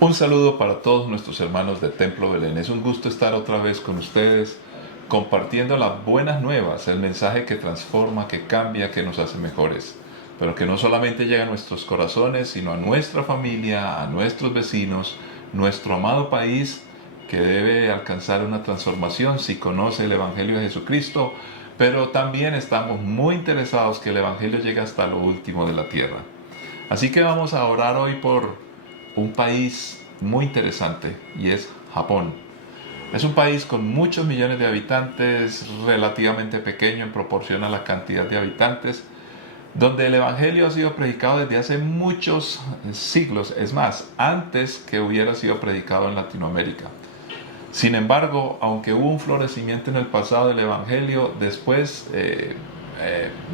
Un saludo para todos nuestros hermanos de Templo Belén. Es un gusto estar otra vez con ustedes compartiendo las buenas nuevas, el mensaje que transforma, que cambia, que nos hace mejores. Pero que no solamente llega a nuestros corazones, sino a nuestra familia, a nuestros vecinos, nuestro amado país que debe alcanzar una transformación si conoce el Evangelio de Jesucristo, pero también estamos muy interesados que el Evangelio llegue hasta lo último de la tierra. Así que vamos a orar hoy por un país muy interesante y es Japón. Es un país con muchos millones de habitantes, relativamente pequeño en proporción a la cantidad de habitantes, donde el Evangelio ha sido predicado desde hace muchos siglos, es más, antes que hubiera sido predicado en Latinoamérica. Sin embargo, aunque hubo un florecimiento en el pasado del Evangelio, después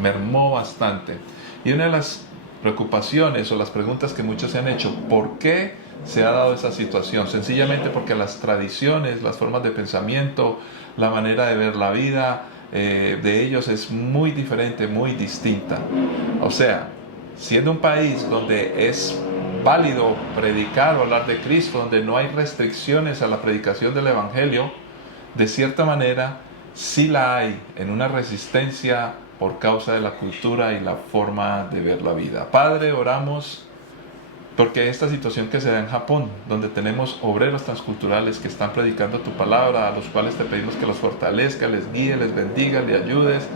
mermó bastante. Y una de las preocupaciones o las preguntas que muchos se han hecho, ¿por qué se ha dado esa situación? Sencillamente porque las tradiciones, las formas de pensamiento, la manera de ver la vida de ellos es muy diferente, muy distinta. O sea, siendo un país donde es válido predicar o hablar de Cristo, donde no hay restricciones a la predicación del Evangelio, de cierta manera sí la hay en una resistencia por causa de la cultura y la forma de ver la vida. Padre, oramos porque esta situación que se da en Japón, donde tenemos obreros transculturales que están predicando tu palabra, a los cuales te pedimos que los fortalezca, les guíe, les bendiga, les ayudes,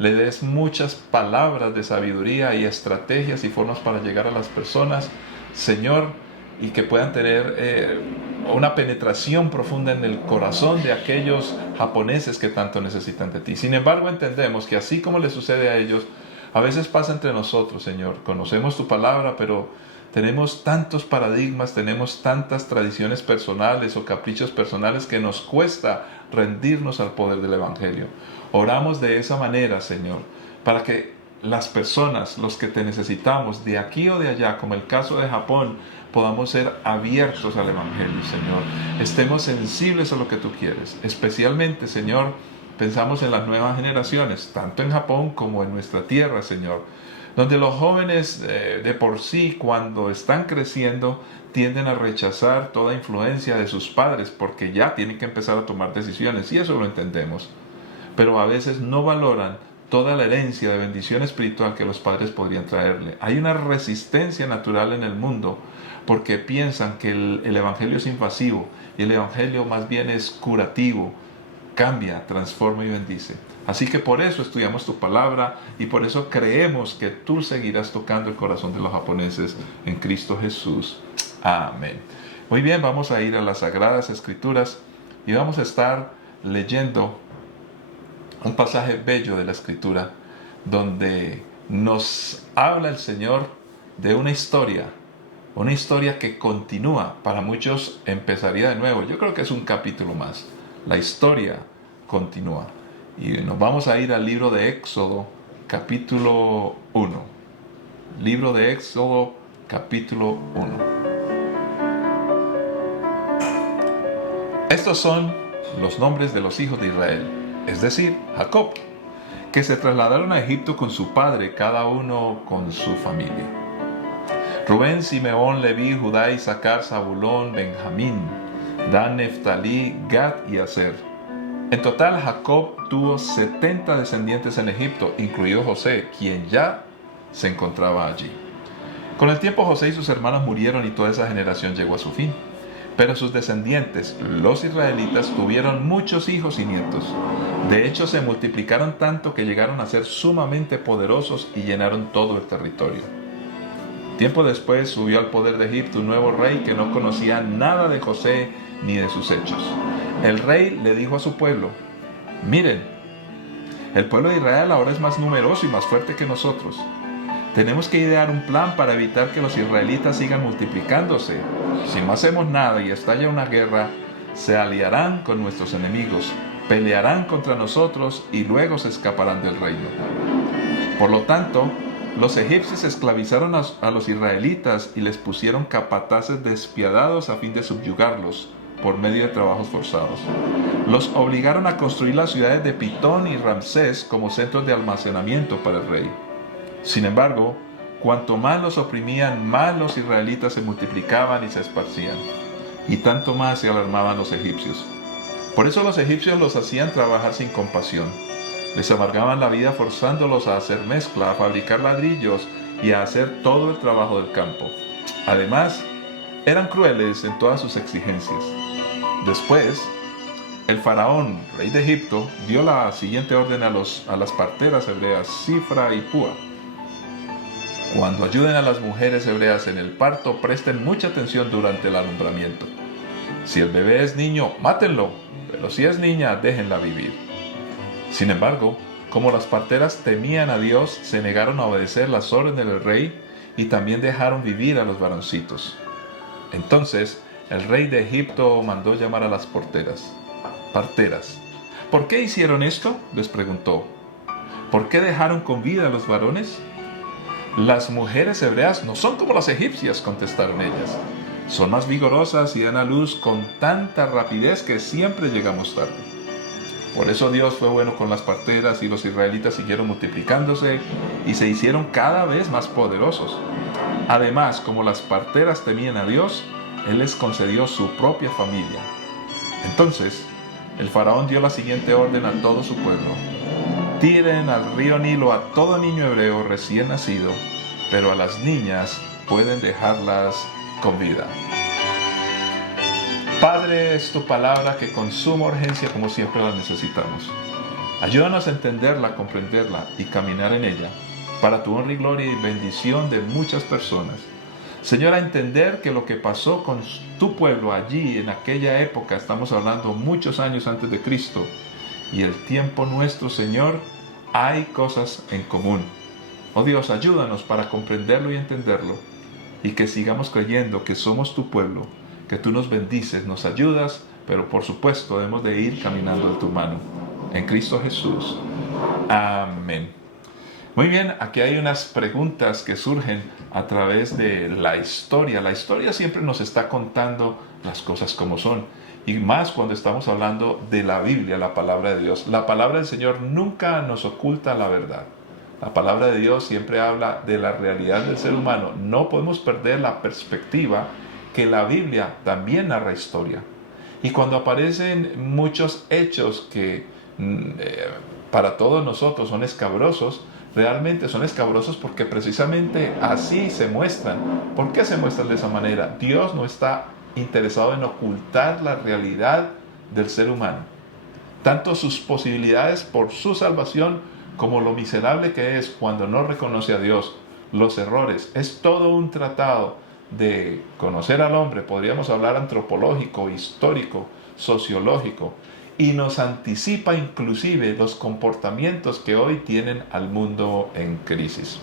le des muchas palabras de sabiduría y estrategias y formas para llegar a las personas, Señor, y que puedan tener una penetración profunda en el corazón de aquellos japoneses que tanto necesitan de ti. Sin embargo, entendemos que así como le sucede a ellos, a veces pasa entre nosotros, Señor. Conocemos tu palabra, pero tenemos tantos paradigmas, tenemos tantas tradiciones personales o caprichos personales que nos cuesta rendirnos al poder del Evangelio. Oramos de esa manera, Señor, para que las personas, los que te necesitamos, de aquí o de allá, como el caso de Japón, podamos ser abiertos al Evangelio, Señor. Estemos sensibles a lo que tú quieres. Especialmente, Señor, pensamos en las nuevas generaciones, tanto en Japón como en nuestra tierra, Señor, donde los jóvenes de por sí, cuando están creciendo, tienden a rechazar toda influencia de sus padres porque ya tienen que empezar a tomar decisiones, y eso lo entendemos. Pero a veces no valoran toda la herencia de bendición espiritual que los padres podrían traerle. Hay una resistencia natural en el mundo porque piensan que el Evangelio es invasivo y el Evangelio más bien es curativo, cambia, transforma y bendice. Así que por eso estudiamos tu palabra y por eso creemos que tú seguirás tocando el corazón de los japoneses en Cristo Jesús. Amén. Muy bien, vamos a ir a las Sagradas Escrituras y vamos a estar leyendo un pasaje bello de la Escritura donde nos habla el Señor de una historia que continúa. Para muchos empezaría de nuevo. Yo creo que es un capítulo más. La historia continúa. Y nos vamos a ir al libro de Éxodo, capítulo 1. Libro de Éxodo, capítulo 1. Estos son los nombres de los hijos de Israel, es decir, Jacob, que se trasladaron a Egipto con su padre, cada uno con su familia. Rubén, Simeón, Leví, Judá, Isaacar, Zabulón, Benjamín, Dan, Neftalí, Gad y Aser. En total, Jacob tuvo 70 descendientes en Egipto, incluido José, quien ya se encontraba allí. Con el tiempo, José y sus hermanos murieron y toda esa generación llegó a su fin. Pero sus descendientes, los israelitas, tuvieron muchos hijos y nietos. De hecho, se multiplicaron tanto que llegaron a ser sumamente poderosos y llenaron todo el territorio. Tiempo después subió al poder de Egipto un nuevo rey que no conocía nada de José ni de sus hechos. El rey le dijo a su pueblo: miren, el pueblo de Israel ahora es más numeroso y más fuerte que nosotros. Tenemos que idear un plan para evitar que los israelitas sigan multiplicándose. Si no hacemos nada y estalla una guerra, se aliarán con nuestros enemigos, pelearán contra nosotros y luego se escaparán del reino. Por lo tanto, los egipcios esclavizaron a los israelitas y les pusieron capataces despiadados a fin de subyugarlos por medio de trabajos forzados. Los obligaron a construir las ciudades de Pitón y Ramsés como centros de almacenamiento para el rey. Sin embargo, Cuanto más los oprimían, más los israelitas se multiplicaban y se esparcían, y tanto más se alarmaban los egipcios. Por eso los egipcios los hacían trabajar sin compasión. Les amargaban la vida forzándolos a hacer mezcla, a fabricar ladrillos y a hacer todo el trabajo del campo. Además, eran crueles en todas sus exigencias. Después, el faraón, rey de Egipto, dio la siguiente orden a las parteras hebreas Sifra y Púa. Cuando ayuden a las mujeres hebreas en el parto, presten mucha atención durante el alumbramiento. Si el bebé es niño, mátenlo, pero si es niña, déjenla vivir. Sin embargo, como las parteras temían a Dios, se negaron a obedecer las órdenes del rey y también dejaron vivir a los varoncitos. Entonces, el rey de Egipto mandó llamar a las parteras. ¿Por qué hicieron esto?, les preguntó. ¿Por qué dejaron con vida a los varones? Las mujeres hebreas no son como las egipcias, contestaron ellas. Son más vigorosas y dan a luz con tanta rapidez que siempre llegamos tarde. Por eso Dios fue bueno con las parteras y los israelitas siguieron multiplicándose y se hicieron cada vez más poderosos. Además, como las parteras temían a Dios, Él les concedió su propia familia. Entonces, el faraón dio la siguiente orden a todo su pueblo: tiren al río Nilo a todo niño hebreo recién nacido, pero a las niñas pueden dejarlas con vida. Padre, es tu palabra que con suma urgencia, como siempre, la necesitamos. Ayúdanos a entenderla, comprenderla y caminar en ella, para tu honra y gloria y bendición de muchas personas. Señor, a entender que lo que pasó con tu pueblo allí en aquella época, estamos hablando muchos años antes de Cristo, y el tiempo nuestro, Señor, hay cosas en común. Oh Dios, ayúdanos para comprenderlo y entenderlo, y que sigamos creyendo que somos tu pueblo, que tú nos bendices, nos ayudas, pero por supuesto debemos de ir caminando de tu mano. En Cristo Jesús. Amén. Muy bien, aquí hay unas preguntas que surgen a través de la historia. La historia siempre nos está contando las cosas como son. Y más cuando estamos hablando de la Biblia, la palabra de Dios. La palabra del Señor nunca nos oculta la verdad. La palabra de Dios siempre habla de la realidad del ser humano. No podemos perder la perspectiva que la Biblia también narra historia. Y cuando aparecen muchos hechos que para todos nosotros son escabrosos, realmente son escabrosos porque precisamente así se muestran. ¿Por qué se muestran de esa manera? Dios no está interesado en ocultar la realidad del ser humano, tanto sus posibilidades por su salvación como lo miserable que es cuando no reconoce a Dios, los errores. Es todo un tratado de conocer al hombre, podríamos hablar antropológico, histórico, sociológico, y nos anticipa inclusive los comportamientos que hoy tienen al mundo en crisis.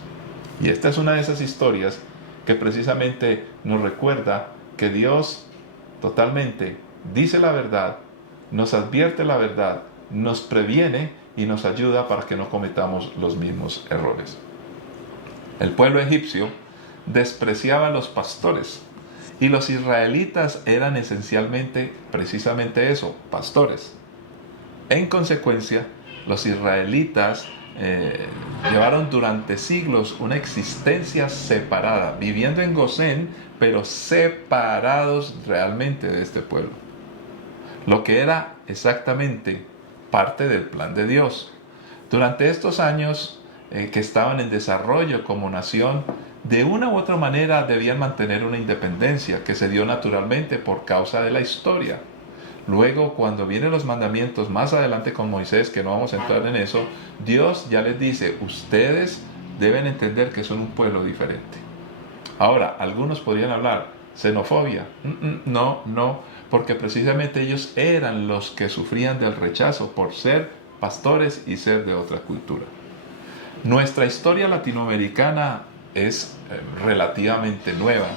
Y esta es una de esas historias que precisamente nos recuerda que Dios totalmente dice la verdad, nos advierte la verdad, nos previene y nos ayuda para que no cometamos los mismos errores. El pueblo egipcio despreciaba a los pastores y los israelitas eran esencialmente precisamente eso, pastores. En consecuencia, los israelitas llevaron durante siglos una existencia separada, viviendo en Gosén, pero separados realmente de este pueblo. Lo que era exactamente parte del plan de Dios. Durante estos años que estaban en desarrollo como nación, de una u otra manera debían mantener una independencia que se dio naturalmente por causa de la historia. Luego, cuando vienen los mandamientos más adelante con Moisés, que no vamos a entrar en eso, Dios ya les dice, ustedes deben entender que son un pueblo diferente. Ahora, algunos podrían hablar, xenofobia. No, porque precisamente ellos eran los que sufrían del rechazo por ser pastores y ser de otra cultura. Nuestra historia latinoamericana es relativamente nueva.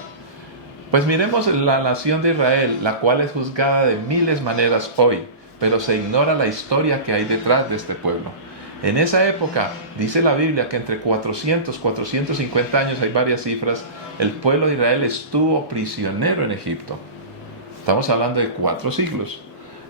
Pues miremos la nación de Israel, la cual es juzgada de miles maneras hoy, pero se ignora la historia que hay detrás de este pueblo. En esa época, dice la Biblia que entre 450 años, hay varias cifras, el pueblo de Israel estuvo prisionero en Egipto. Estamos hablando de 4 siglos.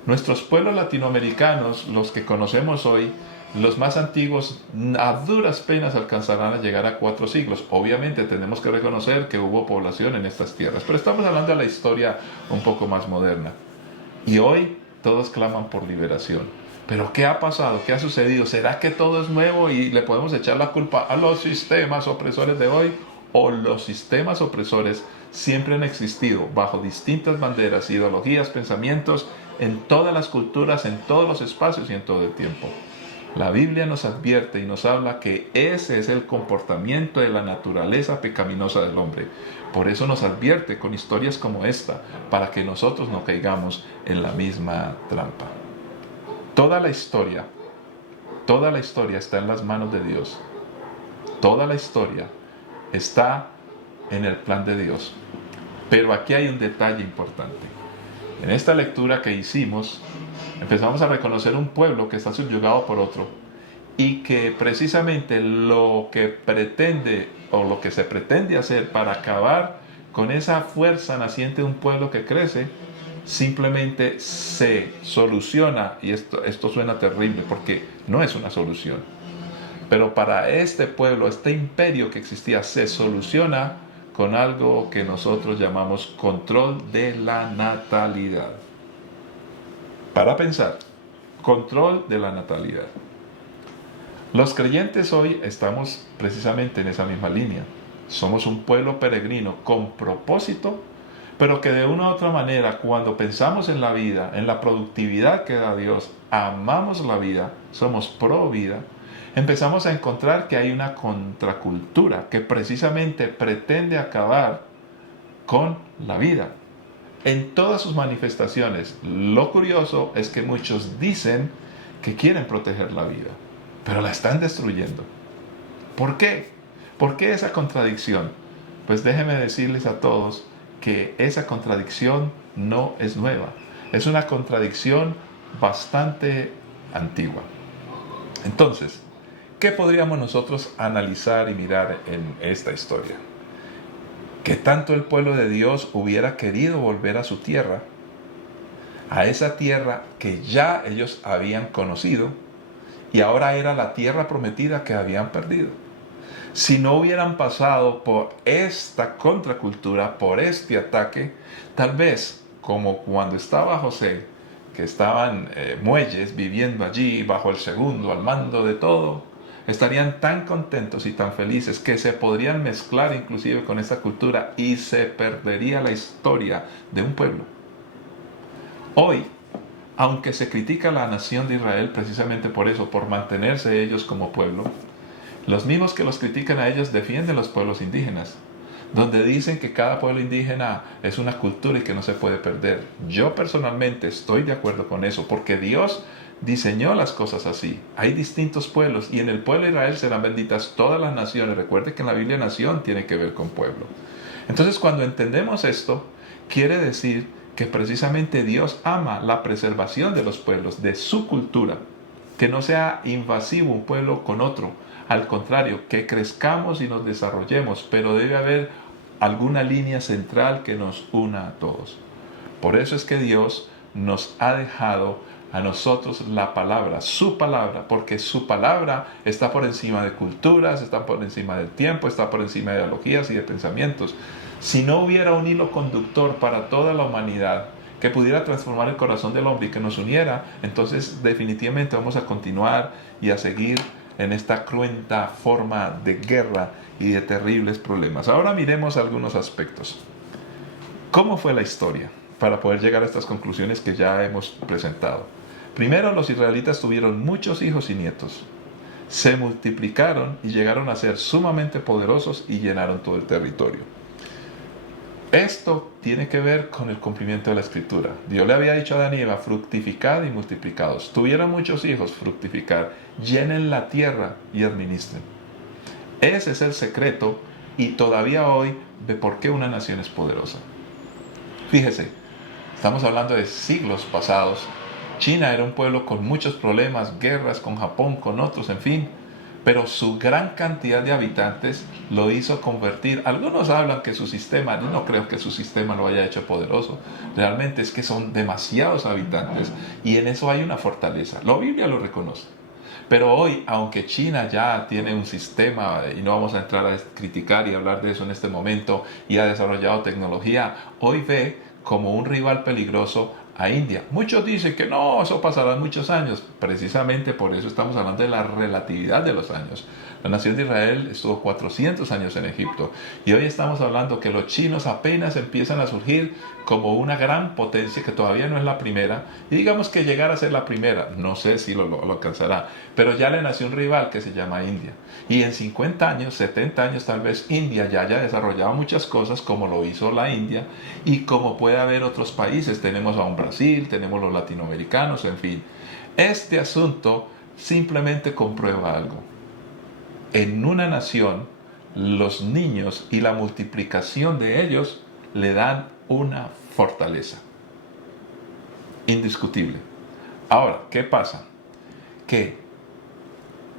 Nuestros pueblos latinoamericanos, los que conocemos hoy, Los más antiguos a duras penas alcanzarán a llegar a 4 siglos. Obviamente tenemos que reconocer que hubo población en estas tierras, pero estamos hablando de la historia un poco más moderna. Y hoy todos claman por liberación. Pero ¿qué ha pasado? ¿Qué ha sucedido? ¿Será que todo es nuevo y le podemos echar la culpa a los sistemas opresores de hoy? ¿O los sistemas opresores siempre han existido bajo distintas banderas, ideologías, pensamientos, en todas las culturas, en todos los espacios y en todo el tiempo? La Biblia nos advierte y nos habla que ese es el comportamiento de la naturaleza pecaminosa del hombre. Por eso nos advierte con historias como esta, para que nosotros no caigamos en la misma trampa. Toda la historia está en las manos de Dios. Toda la historia está en el plan de Dios. Pero aquí hay un detalle importante. En esta lectura que hicimos, empezamos a reconocer un pueblo que está subyugado por otro y que precisamente lo que pretende o lo que se pretende hacer para acabar con esa fuerza naciente de un pueblo que crece, simplemente se soluciona, y esto suena terrible porque no es una solución, pero para este pueblo, este imperio que existía, se soluciona con algo que nosotros llamamos control de la natalidad. Para pensar, control de la natalidad. Los creyentes hoy estamos precisamente en esa misma línea. Somos un pueblo peregrino con propósito, pero que de una u otra manera, cuando pensamos en la vida, en la productividad que da Dios, amamos la vida, somos pro vida, empezamos a encontrar que hay una contracultura que precisamente pretende acabar con la vida en todas sus manifestaciones. Lo curioso es que muchos dicen que quieren proteger la vida, pero la están destruyendo. ¿Por qué? ¿Por qué esa contradicción? Pues déjenme decirles a todos que esa contradicción no es nueva. Es una contradicción bastante antigua. Entonces, ¿qué podríamos nosotros analizar y mirar en esta historia? Que tanto el pueblo de Dios hubiera querido volver a su tierra, a esa tierra que ya ellos habían conocido, y ahora era la tierra prometida que habían perdido. Si no hubieran pasado por esta contracultura, por este ataque, tal vez como cuando estaba José, que estaban muelles viviendo allí bajo el segundo al mando de todo, estarían tan contentos y tan felices que se podrían mezclar inclusive con esta cultura y se perdería la historia de un pueblo. Hoy, aunque se critica a la nación de Israel precisamente por eso, por mantenerse ellos como pueblo, los mismos que los critican a ellos defienden los pueblos indígenas, donde dicen que cada pueblo indígena es una cultura y que no se puede perder. Yo personalmente estoy de acuerdo con eso, porque Dios diseñó las cosas así. Hay distintos pueblos y en el pueblo de Israel serán benditas todas las naciones. Recuerde que en la Biblia nación tiene que ver con pueblo. Entonces, cuando entendemos esto, quiere decir que precisamente Dios ama la preservación de los pueblos, de su cultura, que no sea invasivo un pueblo con otro. Al contrario, que crezcamos y nos desarrollemos, pero debe haber alguna línea central que nos una a todos. Por eso es que Dios nos ha dejado a nosotros la palabra, su palabra, porque su palabra está por encima de culturas, está por encima del tiempo, está por encima de ideologías y de pensamientos. Si no hubiera un hilo conductor para toda la humanidad que pudiera transformar el corazón del hombre y que nos uniera, entonces definitivamente vamos a continuar y a seguir en esta cruenta forma de guerra y de terribles problemas. Ahora miremos algunos aspectos. ¿Cómo fue la historia? Para poder llegar a estas conclusiones que ya hemos presentado. Primero, los israelitas tuvieron muchos hijos y nietos. Se multiplicaron y llegaron a ser sumamente poderosos y llenaron todo el territorio. Esto tiene que ver con el cumplimiento de la Escritura. Dios le había dicho a Adán y Eva, fructificad y multiplicados. Tuvieron muchos hijos, fructificar, llenen la tierra y administren. Ese es el secreto y todavía hoy de por qué una nación es poderosa. Fíjese, estamos hablando de siglos pasados. China era un pueblo con muchos problemas, guerras con Japón, con otros, en fin. Pero su gran cantidad de habitantes lo hizo convertir. Algunos hablan que su sistema, yo no creo que su sistema lo haya hecho poderoso. Realmente es que son demasiados habitantes y en eso hay una fortaleza. La Biblia lo reconoce. Pero hoy, aunque China ya tiene un sistema, y no vamos a entrar a criticar y hablar de eso en este momento, y ha desarrollado tecnología, hoy ve como un rival peligroso a India. Muchos dicen que no, eso pasará en muchos años. Precisamente por eso estamos hablando de la relatividad de los años. La nación de Israel estuvo 400 años en Egipto y hoy estamos hablando que los chinos apenas empiezan a surgir como una gran potencia que todavía no es la primera, y digamos que llegar a ser la primera, no sé si lo alcanzará, pero ya le nació un rival que se llama India. Y en 50 años, 70 años tal vez, India ya haya desarrollado muchas cosas como lo hizo la India y como puede haber otros países. Tenemos a un Brasil, tenemos los latinoamericanos, en fin. Este asunto simplemente comprueba algo. En una nación, los niños y la multiplicación de ellos le dan una fortaleza indiscutible. Ahora, ¿qué pasa? Que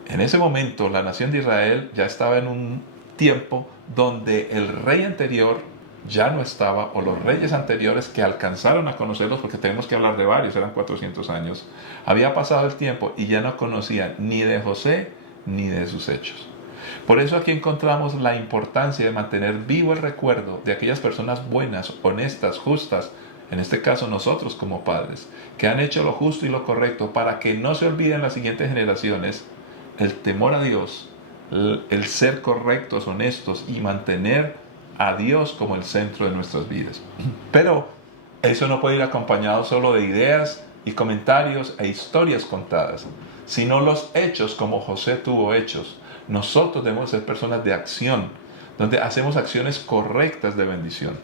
en ese momento la nación de Israel ya estaba en un tiempo donde el rey anterior ya no estaba, o los reyes anteriores que alcanzaron a conocerlos, porque tenemos que hablar de varios, eran 400 años, había pasado el tiempo y ya no conocían ni de José ni de sus hechos. Por eso aquí encontramos la importancia de mantener vivo el recuerdo de aquellas personas buenas, honestas, justas, en este caso nosotros como padres, que han hecho lo justo y lo correcto para que no se olviden las siguientes generaciones el temor a Dios, el ser correctos, honestos y mantener a Dios como el centro de nuestras vidas. Pero eso no puede ir acompañado solo de ideas y comentarios e historias contadas, sino los hechos como José tuvo hechos. Nosotros debemos ser personas de acción, donde hacemos acciones correctas de bendición.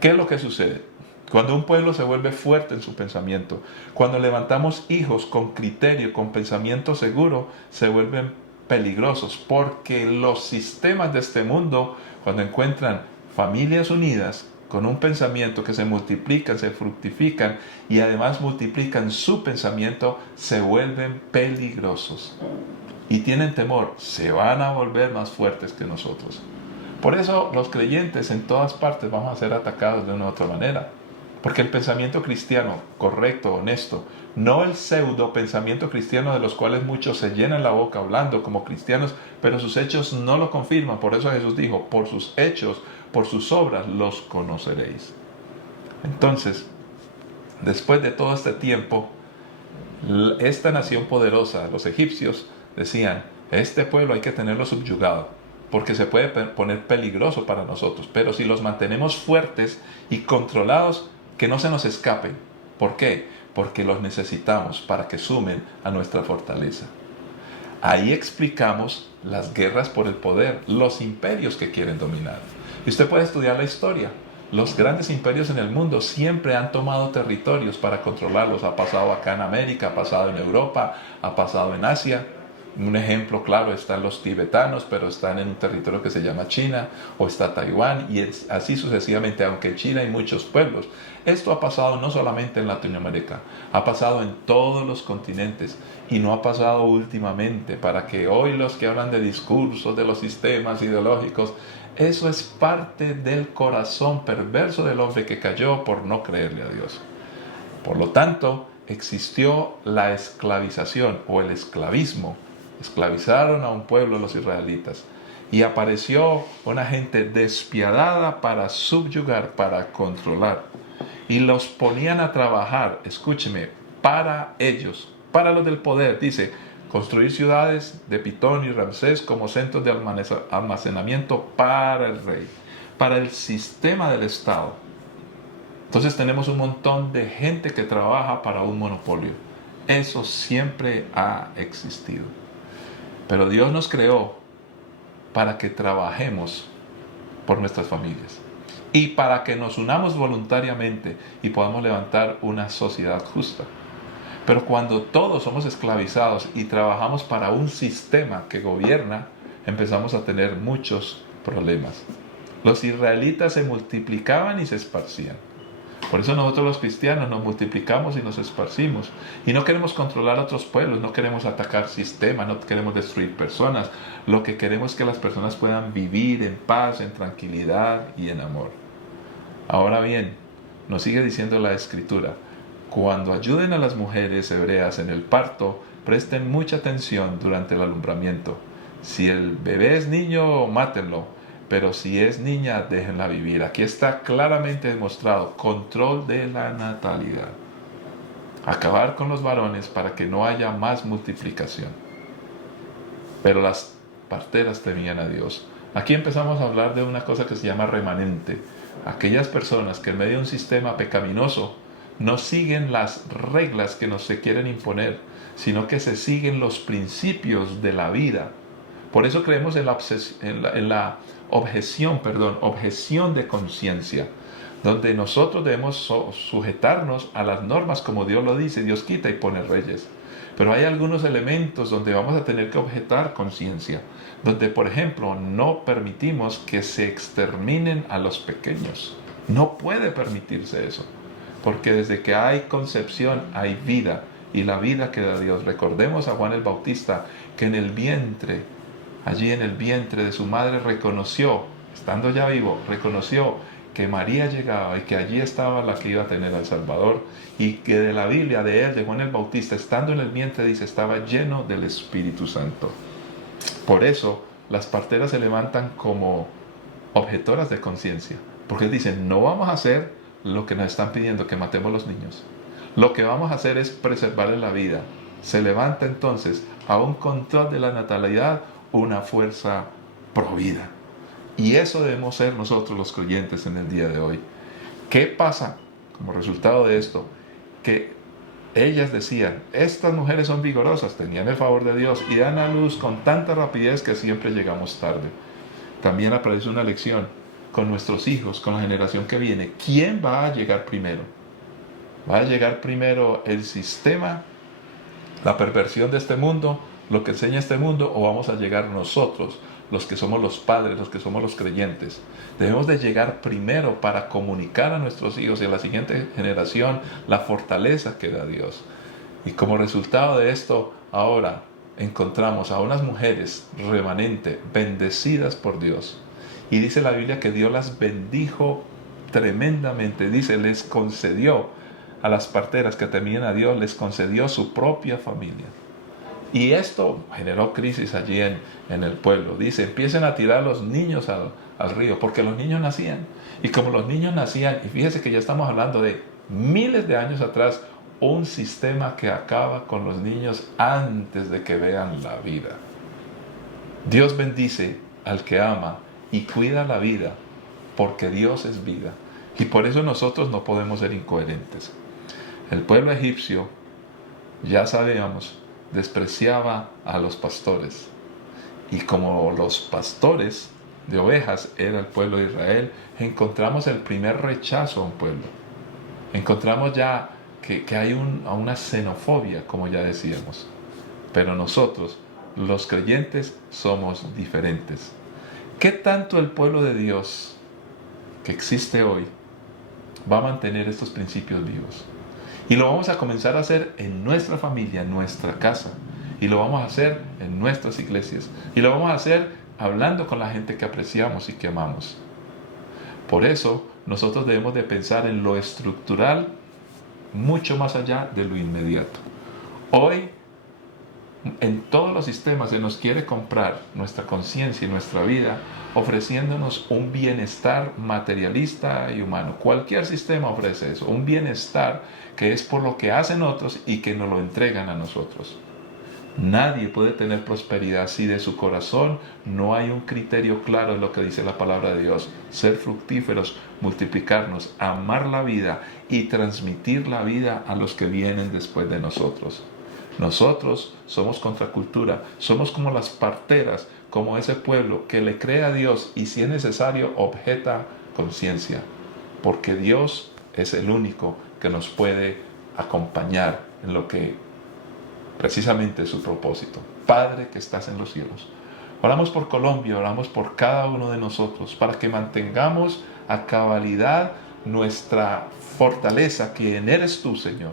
¿Qué es lo que sucede? Cuando un pueblo se vuelve fuerte en su pensamiento, cuando levantamos hijos con criterio, con pensamiento seguro, se vuelven peligrosos, porque los sistemas de este mundo, cuando encuentran familias unidas, con un pensamiento que se multiplican, se fructifican y además multiplican su pensamiento, se vuelven peligrosos. Y tienen temor, se van a volver más fuertes que nosotros. Por eso los creyentes en todas partes vamos a ser atacados de una u otra manera. Porque el pensamiento cristiano, correcto, honesto, no el pseudo pensamiento cristiano de los cuales muchos se llenan la boca hablando como cristianos, pero sus hechos no lo confirman. Por eso Jesús dijo, por sus hechos, por sus obras los conoceréis. Entonces, después de todo este tiempo, esta nación poderosa, los egipcios, decían, este pueblo hay que tenerlo subyugado, porque se puede poner peligroso para nosotros, pero si los mantenemos fuertes y controlados, que no se nos escapen. ¿Por qué? Porque los necesitamos para que sumen a nuestra fortaleza. Ahí explicamos las guerras por el poder, los imperios que quieren dominar. Y usted puede estudiar la historia. Los grandes imperios en el mundo siempre han tomado territorios para controlarlos. Ha pasado acá en América, ha pasado en Europa, ha pasado en Asia. Un ejemplo claro están los tibetanos, pero están en un territorio que se llama China, o está Taiwán, y así sucesivamente, aunque en China hay muchos pueblos. Esto ha pasado no solamente en Latinoamérica, ha pasado en todos los continentes, y no ha pasado últimamente, para que hoy los que hablan de discursos, de los sistemas ideológicos, eso es parte del corazón perverso del hombre que cayó por no creerle a Dios. Por lo tanto, existió la esclavización o el esclavismo. Esclavizaron a un pueblo, los israelitas, y apareció una gente despiadada para subyugar, para controlar, y los ponían a trabajar, escúcheme, para ellos, para los del poder. Dice, construir ciudades de Pitón y Ramsés como centros de almacenamiento para el rey, para el sistema del Estado. Entonces tenemos un montón de gente que trabaja para un monopolio. Eso siempre ha existido. Pero Dios nos creó para que trabajemos por nuestras familias y para que nos unamos voluntariamente y podamos levantar una sociedad justa. Pero cuando todos somos esclavizados y trabajamos para un sistema que gobierna, empezamos a tener muchos problemas. Los israelitas se multiplicaban y se esparcían. Por eso nosotros los cristianos nos multiplicamos y nos esparcimos. Y no queremos controlar a otros pueblos, no queremos atacar sistemas, no queremos destruir personas. Lo que queremos es que las personas puedan vivir en paz, en tranquilidad y en amor. Ahora bien, nos sigue diciendo la Escritura, cuando ayuden a las mujeres hebreas en el parto, presten mucha atención durante el alumbramiento. Si el bebé es niño, mátenlo, pero si es niña, déjenla vivir. Aquí está claramente demostrado control de la natalidad. Acabar con los varones para que no haya más multiplicación. Pero las parteras temían a Dios. Aquí empezamos a hablar de una cosa que se llama remanente. Aquellas personas que en medio de un sistema pecaminoso no siguen las reglas que nos se quieren imponer, sino que se siguen los principios de la vida. Por eso creemos en la objeción de conciencia, donde nosotros debemos sujetarnos a las normas como Dios lo dice. Dios quita y pone reyes. Pero hay algunos elementos donde vamos a tener que objetar conciencia, donde por ejemplo no permitimos que se exterminen a los pequeños. No puede permitirse eso, porque desde que hay concepción hay vida, y la vida que da Dios. Recordemos a Juan el Bautista, que en el vientre, allí en el vientre de su madre reconoció, estando ya vivo, reconoció que María llegaba y que allí estaba la que iba a tener al Salvador, y que de la Biblia de él, de Juan el Bautista, estando en el vientre, dice, estaba lleno del Espíritu Santo. Por eso las parteras se levantan como objetoras de conciencia, porque dicen, no vamos a hacer lo que nos están pidiendo, que matemos los niños. Lo que vamos a hacer es preservarles la vida. Se levanta entonces a un control de la natalidad una fuerza pro vida. Y eso debemos ser nosotros los creyentes en el día de hoy. ¿Qué pasa como resultado de esto? Que ellas decían, estas mujeres son vigorosas, tenían el favor de Dios y dan a luz con tanta rapidez que siempre llegamos tarde. También aparece una lección con nuestros hijos, con la generación que viene. ¿Quién va a llegar primero? ¿Va a llegar primero el sistema, la perversión de este mundo, lo que enseña este mundo, o vamos a llegar nosotros, los que somos los padres, los que somos los creyentes? Debemos de llegar primero para comunicar a nuestros hijos y a la siguiente generación la fortaleza que da Dios. Y como resultado de esto, ahora encontramos a unas mujeres remanente, bendecidas por Dios. Y dice la Biblia que Dios las bendijo tremendamente. Dice, les concedió a las parteras que temían a Dios, les concedió su propia familia. Y esto generó crisis allí en el pueblo. Dice, empiecen a tirar los niños al río, porque los niños nacían. Y como los niños nacían, y fíjese que ya estamos hablando de miles de años atrás, un sistema que acaba con los niños antes de que vean la vida. Dios bendice al que ama y cuida la vida, porque Dios es vida. Y por eso nosotros no podemos ser incoherentes. El pueblo egipcio, ya sabíamos, despreciaba a los pastores. Y como los pastores de ovejas era el pueblo de Israel, encontramos el primer rechazo a un pueblo. Encontramos ya que hay una xenofobia, como ya decíamos. Pero nosotros, los creyentes, somos diferentes. ¿Qué tanto el pueblo de Dios que existe hoy va a mantener estos principios vivos? Y lo vamos a comenzar a hacer en nuestra familia, en nuestra casa. Y lo vamos a hacer en nuestras iglesias. Y lo vamos a hacer hablando con la gente que apreciamos y que amamos. Por eso, nosotros debemos de pensar en lo estructural mucho más allá de lo inmediato. Hoy, en todos los sistemas se nos quiere comprar nuestra conciencia y nuestra vida, ofreciéndonos un bienestar materialista y humano. Cualquier sistema ofrece eso, un bienestar que es por lo que hacen otros y que nos lo entregan a nosotros. Nadie puede tener prosperidad si de su corazón no hay un criterio claro en lo que dice la palabra de Dios. Ser fructíferos, multiplicarnos, amar la vida y transmitir la vida a los que vienen después de nosotros. Nosotros somos contracultura, somos como las parteras, como ese pueblo que le cree a Dios y si es necesario objeta conciencia, porque Dios es el único que nos puede acompañar en lo que precisamente es su propósito. Padre que estás en los cielos, oramos por Colombia, oramos por cada uno de nosotros, para que mantengamos a cabalidad nuestra fortaleza, que en eres tú, Señor.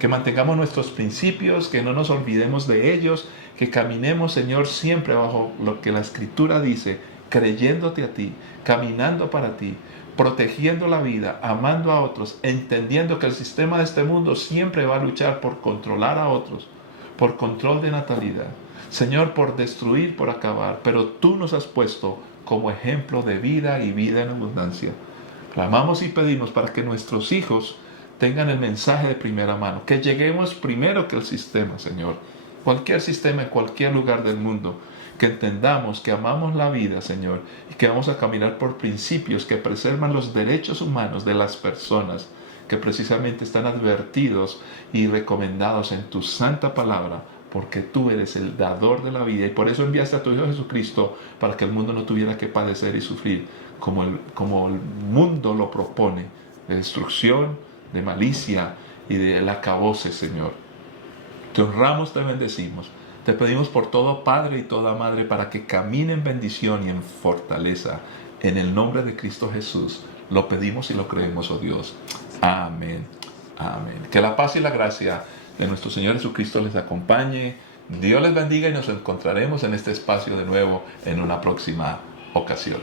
Que mantengamos nuestros principios, que no nos olvidemos de ellos, que caminemos, Señor, siempre bajo lo que la Escritura dice, creyéndote a ti, caminando para ti, protegiendo la vida, amando a otros, entendiendo que el sistema de este mundo siempre va a luchar por controlar a otros, por control de natalidad, Señor, por destruir, por acabar, pero tú nos has puesto como ejemplo de vida y vida en abundancia. Clamamos y pedimos para que nuestros hijos tengan el mensaje de primera mano, que lleguemos primero que el sistema, Señor. Cualquier sistema en cualquier lugar del mundo, que entendamos que amamos la vida, Señor, y que vamos a caminar por principios que preservan los derechos humanos de las personas, que precisamente están advertidos y recomendados en tu santa palabra, porque tú eres el dador de la vida y por eso enviaste a tu Hijo Jesucristo para que el mundo no tuviera que padecer y sufrir como el mundo lo propone, de destrucción, de malicia y del acabose, Señor. Te honramos, te bendecimos. Te pedimos por todo padre y toda madre para que camine en bendición y en fortaleza. En el nombre de Cristo Jesús lo pedimos y lo creemos, oh Dios. Amén. Amén. Que la paz y la gracia de nuestro Señor Jesucristo les acompañe. Dios les bendiga y nos encontraremos en este espacio de nuevo en una próxima ocasión.